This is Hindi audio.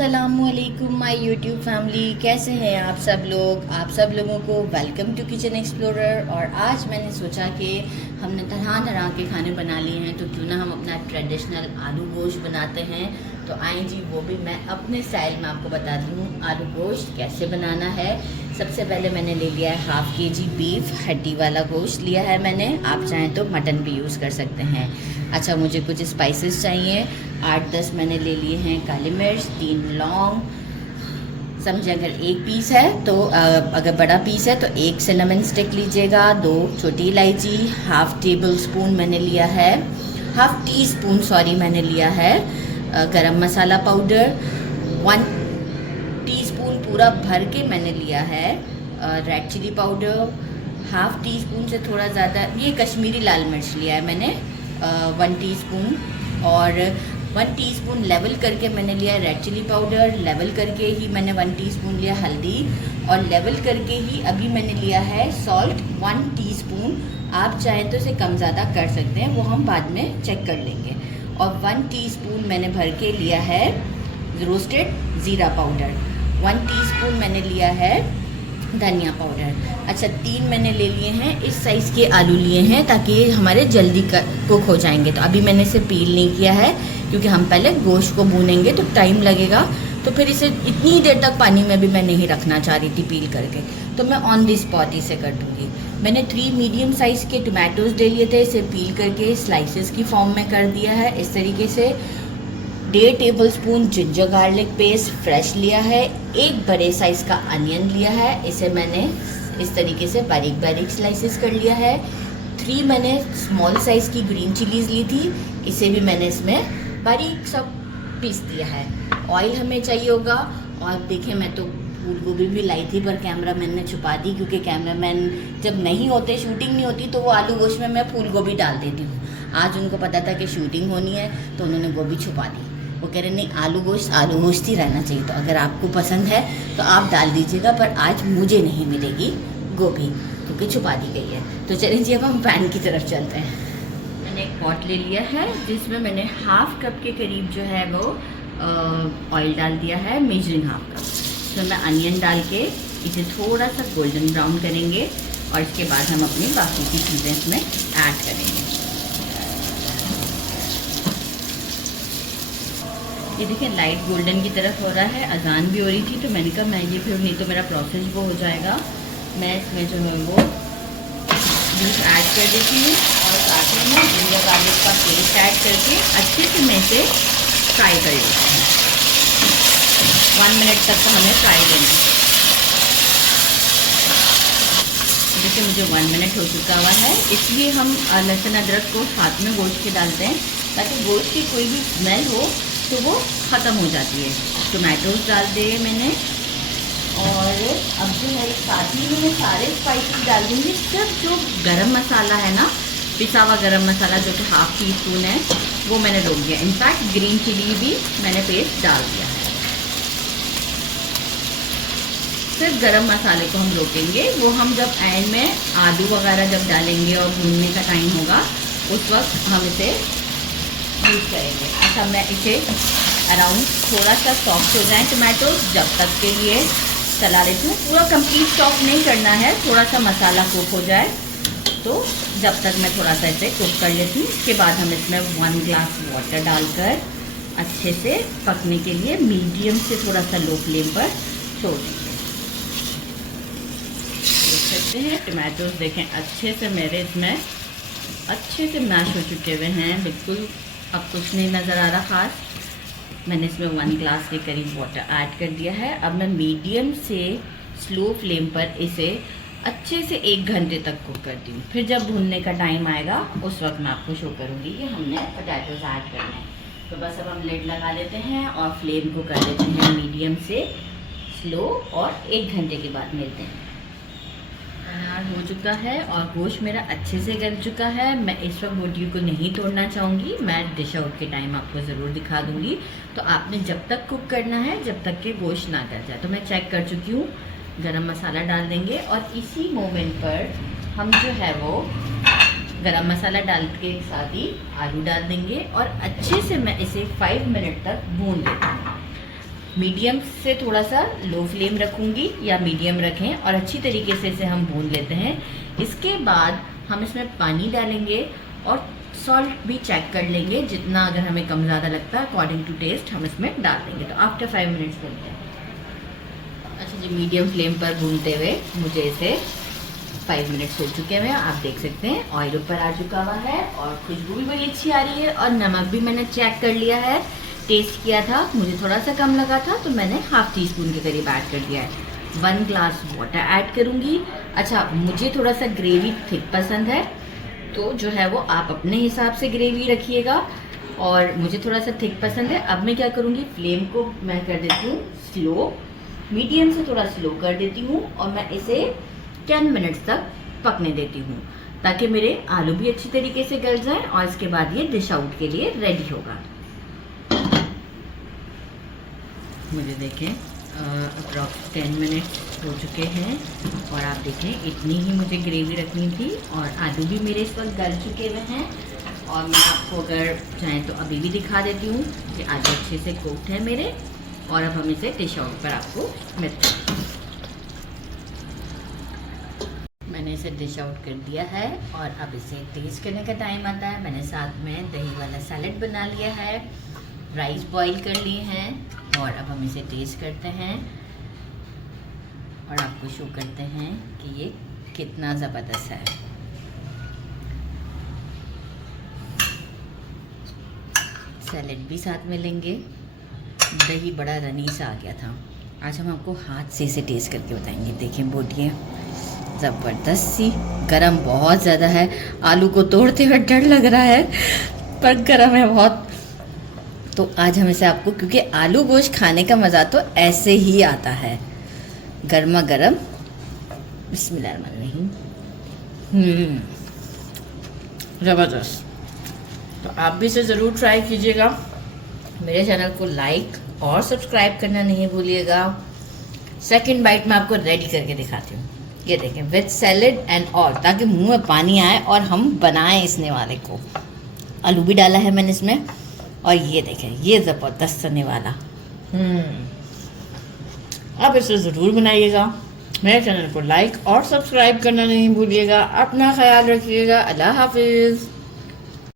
अस्सलामुअलैकुम माय यूट्यूब फैमिली, कैसे हैं आप सब लोग। आप सब लोगों को वेलकम टू किचन एक्सप्लोरर। और आज मैंने सोचा कि हमने तरह तरह के खाने बना लिए हैं, तो क्यों ना हम अपना ट्रेडिशनल आलू गोश्त बनाते हैं। तो आए जी, वो भी मैं अपने स्टाइल में आपको बताती हूँ आलू गोश्त कैसे बनाना है। सबसे पहले मैंने ले लिया है हाफ़ kg बीफ, हड्डी वाला गोश्त लिया है मैंने। आप चाहें तो मटन भी यूज़ कर सकते हैं। अच्छा, मुझे कुछ स्पाइसेस चाहिए। 8-10 मैंने ले लिए हैं काली मिर्च, 3 लौंग। समझे, अगर एक पीस है तो अगर बड़ा पीस है तो 1 सिनेमन स्टिक लीजिएगा। 2 छोटी इलायची, हाफ़ टेबल स्पून मैंने लिया है, हाफ़ टी स्पून सॉरी मैंने लिया है गरम मसाला पाउडर। 1 टीस्पून पूरा भर के मैंने लिया है red chilli powder. Half teaspoon से थोड़ा ज़्यादा ये कश्मीरी लाल मिर्च लिया है मैंने 1 टीस्पून। और 1 टीस्पून लेवल करके मैंने लिया रेड चिली पाउडर। लेवल करके ही मैंने 1 टीस्पून लिया हल्दी। और लेवल करके ही अभी मैंने लिया है सॉल्ट 1 टीस्पून। आप चाहें तो इसे कम ज़्यादा कर सकते हैं, वो हम बाद में चेक कर लेंगे। और 1 टीस्पून मैंने भर के लिया है रोस्टेड ज़ीरा पाउडर। 1 टीस्पून मैंने लिया है धनिया पाउडर। अच्छा, 3 मैंने ले लिए हैं इस साइज़ के आलू लिए हैं ताकि ये हमारे जल्दी कुक हो जाएंगे। तो अभी मैंने इसे पील नहीं किया है क्योंकि हम पहले गोश्त को भूनेंगे तो टाइम लगेगा। तो फिर इसे इतनी देर तक पानी में भी मैं नहीं रखना चाह रही थी पील करके, तो मैं ऑन दी स्पॉट इसे कर दूँगी। मैंने 3 मीडियम साइज़ के टमाटोज़ ले लिए थे, इसे पील करके स्लाइसेस की फॉर्म में कर दिया है इस तरीके से। 1.5 table spoon ginger garlic paste fresh लिया है। 1 बड़े साइज़ का अनियन लिया है, इसे मैंने इस तरीके से बारीक बारीक स्लाइसेस कर लिया है। 3 मैंने स्मॉल साइज़ की ग्रीन चिलीज़ ली थी, इसे भी मैंने इसमें बारीक सा पीस दिया है। ऑयल हमें चाहिए होगा। और देखें, मैं तो फूल गोभी भी लाई थी पर कैमरा मैन ने छुपा दी, क्योंकि कैमरामैन जब नहीं होते, शूटिंग नहीं होती, तो वो आलू गोश्त में मैं फूल गोभी डाल देती हूँ। आज उनको पता था कि शूटिंग होनी है तो उन्होंने गोभी छुपा दी। वो कह रहे नहीं, आलू गोश्त ही रहना चाहिए। तो अगर आपको पसंद है तो आप डाल दीजिएगा, पर आज मुझे नहीं मिलेगी गोभी क्योंकि छुपा दी गई है। तो चलिए जी, अब हम पैन की तरफ चलते हैं। मैंने एक पॉट ले लिया है जिसमें मैंने हाफ़ कप के करीब जो है वो ऑयल डाल दिया है, मेजरिंग हाफ़ कप। तो मैं अनियन डाल के इसे थोड़ा सा गोल्डन ब्राउन करेंगे और इसके बाद हम अपनी बाकी की चीज़ें इसमें ऐड करेंगे। ये देखिए, लाइट गोल्डन की तरफ हो रहा है। अजान भी हो रही थी तो मैंने कहा मैं ये फिर नहीं तो मेरा प्रोसेस वो हो जाएगा। मैं इसमें जो है वो जूस ऐड कर देती हूँ और साथ ही में जिंजर गार्लिक का पेस्ट ऐड करके अच्छे से मैं इसे फ्राई कर लेती हूँ। 1 मिनट तक तो हमें फ्राई देना है। देखिए, मुझे 1 मिनट हो चुका हुआ है, इसलिए हम लहसुन अदरक को साथ में गोश्त के डालते हैं ताकि गोश्त की कोई भी स्मेल हो तो वो ख़त्म हो जाती है। टोमेटोज़ डाल दिए मैंने और अब जो है साथ ही में सारे स्पाइसेस डाल दूँगी। सिर्फ जो गरम मसाला है ना, पिसा हुआ गरम मसाला जो कि हाफ़ टी स्पून है, वो मैंने रोक दिया। इनफैक्ट ग्रीन चिली भी मैंने पेस्ट डाल दिया है। सिर्फ गरम मसाले को हम रोकेंगे, वो हम जब एंड में आलू वगैरह जब डालेंगे और भूनने का टाइम होगा उस वक्त हम इसे यूज़ करेंगे। अच्छा, मैं इसे अराउंड थोड़ा सा सॉफ्ट हो जाए टमाटो, जब तक के लिए चला लेती हूँ। पूरा कंप्लीट सॉफ्ट नहीं करना है, थोड़ा सा मसाला कुक हो जाए तो जब तक मैं थोड़ा सा इसे कुक कर लेती हूँ। उसके बाद हम इसमें 1 ग्लास वाटर डालकर अच्छे से पकने के लिए मीडियम से थोड़ा सा लो फ्लेम पर छोड़ देंगे। देख सकते हैं टमाटोज, देखें अच्छे से मेरे इसमें अच्छे से मैश हो चुके हुए हैं, बिल्कुल अब कुछ नहीं नज़र आ रहा ख़ास। मैंने इसमें 1 ग्लास के करीब वाटर ऐड कर दिया है। अब मैं मीडियम से स्लो फ्लेम पर इसे अच्छे से 1 घंटे तक कुक करती हूँ। फिर जब भूनने का टाइम आएगा उस वक्त मैं आपको शो करूँगी कि हमने पोटैटोज़ ऐड करने हैं। तो बस अब हम लिड लगा लेते हैं और फ्लेम को कर देते हैं मीडियम से स्लो, और 1 घंटे के बाद मिलते हैं। तैयार हो चुका है और गोश्त मेरा अच्छे से गल चुका है। मैं इस वक्त वीडियो को नहीं तोड़ना चाहूँगी, मैं डिश आउट के टाइम आपको ज़रूर दिखा दूँगी। तो आपने जब तक कुक करना है जब तक कि गोश्त ना कर जाए। तो मैं चेक कर चुकी हूँ। गरम मसाला डाल देंगे और इसी मोमेंट पर हम जो है वो गरम मसाला डाल के साथ ही आलू डाल देंगे और अच्छे से मैं इसे 5 मिनट तक भून देती हूँ। मीडियम से थोड़ा सा लो फ्लेम रखूँगी या मीडियम रखें और अच्छी तरीके से इसे हम भून लेते हैं। इसके बाद हम इसमें पानी डालेंगे और सॉल्ट भी चेक कर लेंगे, जितना अगर हमें कम ज़्यादा लगता है अकॉर्डिंग टू टेस्ट हम इसमें डाल देंगे। तो आफ्टर 5 मिनट्स बनते हैं। अच्छा जी, मीडियम फ्लेम पर भूनते हुए मुझे इसे 5 मिनट्स हो चुके हैं। आप देख सकते हैं ऑयल ऊपर आ चुका हुआ है और खुशबू भी बड़ी अच्छी आ रही है। और नमक भी मैंने चेक कर लिया है, टेस्ट किया था, मुझे थोड़ा सा कम लगा था तो मैंने हाफ टी स्पून के करीब ऐड कर दिया है। 1 ग्लास वाटर ऐड करूँगी। अच्छा, मुझे थोड़ा सा ग्रेवी थिक पसंद है, तो जो है वो आप अपने हिसाब से ग्रेवी रखिएगा, और मुझे थोड़ा सा थिक पसंद है। अब मैं क्या करूँगी, फ्लेम को मैं कर देती हूँ स्लो, मीडियम से थोड़ा स्लो कर देती हूँ और मैं इसे 10 मिनट्स तक पकने देती हूँ, ताकि मेरे आलू भी अच्छी तरीके से गल जाएं और इसके बाद ये डिश आउट के लिए रेडी होगा। मुझे देखें अप्रॉक्स 10 मिनट्स हो चुके हैं और आप देखें इतनी ही मुझे ग्रेवी रखनी थी और आलू भी मेरे इस वक्त गल चुके हुए हैं। और मैं आपको अगर चाहें तो अभी भी दिखा देती हूँ कि आलू अच्छे से कुक्ड है मेरे। और अब हम इसे डिश आउट पर आपको मिलते हैं। मैंने इसे डिश आउट कर दिया है और अब इसे टेस्ट करने का टाइम आता है। मैंने साथ में दही वाला सैलेड बना लिया है, राइस बॉईल कर लिए हैं और अब हम इसे टेस्ट करते हैं और आपको शो करते हैं कि ये कितना ज़बरदस्त है। सैलेड भी साथ में लेंगे, दही बड़ा रनी सा आ गया था। आज हम आपको हाथ से इसे टेस्ट करके बताएंगे। देखें बोटियाँ ज़बरदस्त सी, गरम बहुत ज़्यादा है, आलू को तोड़ते हुए डर लग रहा है पर गरम है बहुत। तो आज हम इसे आपको, क्योंकि आलू गोश्त खाने का मज़ा तो ऐसे ही आता है, गर्मा गर्म। बिस्मिल्लाहिर्रहमानिर्रहीम। ज़बरदस्त। तो आप भी इसे ज़रूर ट्राई कीजिएगा। मेरे चैनल को लाइक और सब्सक्राइब करना नहीं भूलिएगा। सेकंड बाइट में आपको रेडी करके दिखाती हूँ। ये देखें विद सैलेड एंड ऑल, ताकि मुंह में पानी आए और हम बनाएं इसने वाले को। आलू भी डाला है मैंने इसमें और ये देखें ये ज़बरदस्त सने वाला। आप इसे ज़रूर बनाइएगा। मेरे चैनल को लाइक और सब्सक्राइब करना नहीं भूलिएगा। अपना ख्याल रखिएगा। अल्लाह हाफिज़।